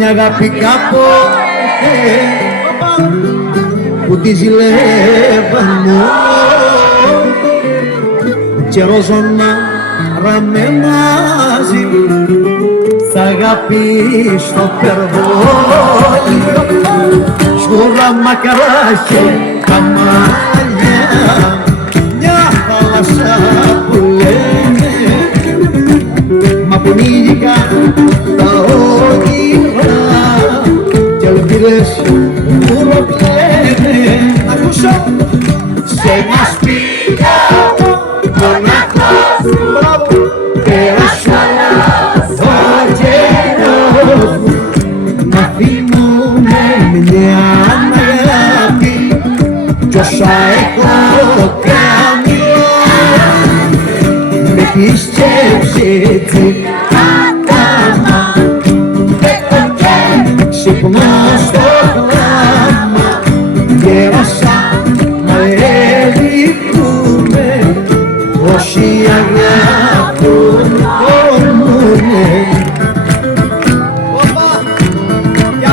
μια αγάπη κάποτε που τη ζηλεύανε και ροζονάραμε μαζί σ' αγάπη στο περβόλιο σκούρα μακρά και καμάλια μια θάλασσα που λένε μα που νίγηκαν τα όνειρα κι ελπίδες που ροκλαίνε ακούσω σε ένα σπίτι μοναχός πέρασε ο καιρός μου να θυμούμαι μια αγάπη κι όσα έχω κάνει με τη σκέψη έτσι άταμα πέτω και ξυπνώ στο κλάμα γέρασα